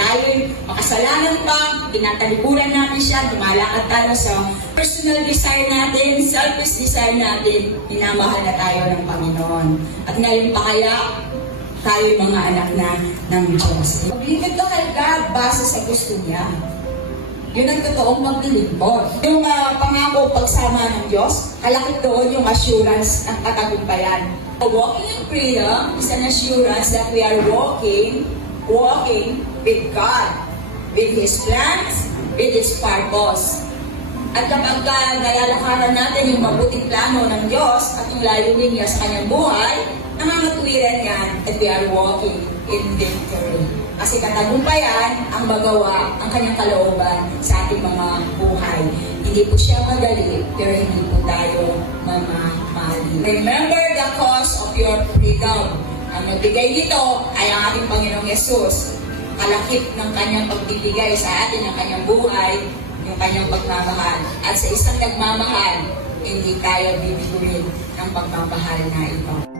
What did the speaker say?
tayo'y makasalanan pa, tinatalikuran natin siya, lumalakad tayo sa personal desire natin, selfish desire natin, minamahal na tayo ng Panginoon. At ngayon pa kaya, tayo'y mga anak na ng Diyos. Maglingkod ka kay God base sa gusto niya. Yun ang totoong maglilingkod. Yung pangako pagsama ng Diyos, kalakit doon yung assurance ng katagumpayan. Walking in freedom is an assurance that we are walking with God, with His plans, with His purpose. At kapag nalalakaran natin yung mabuting plano ng Diyos at yung layunin niya sa kanyang buhay, nangangatwiran yan that we are walking in victory. Kasi katagumpayan ang magawa ang kanyang kalooban sa ating mga buhay. Hindi po siya madali, pero hindi po tayo mamamali. Remember the cause of your freedom. Ang nagbigay nito ay ang ating Panginoong Yesus. Kalakip ng kanyang pagbibigay sa atin ng kanyang buhay, yung kanyang pagmamahal. At sa isang nagmamahal, hindi tayo bibiguin ng pagmamahal na ito.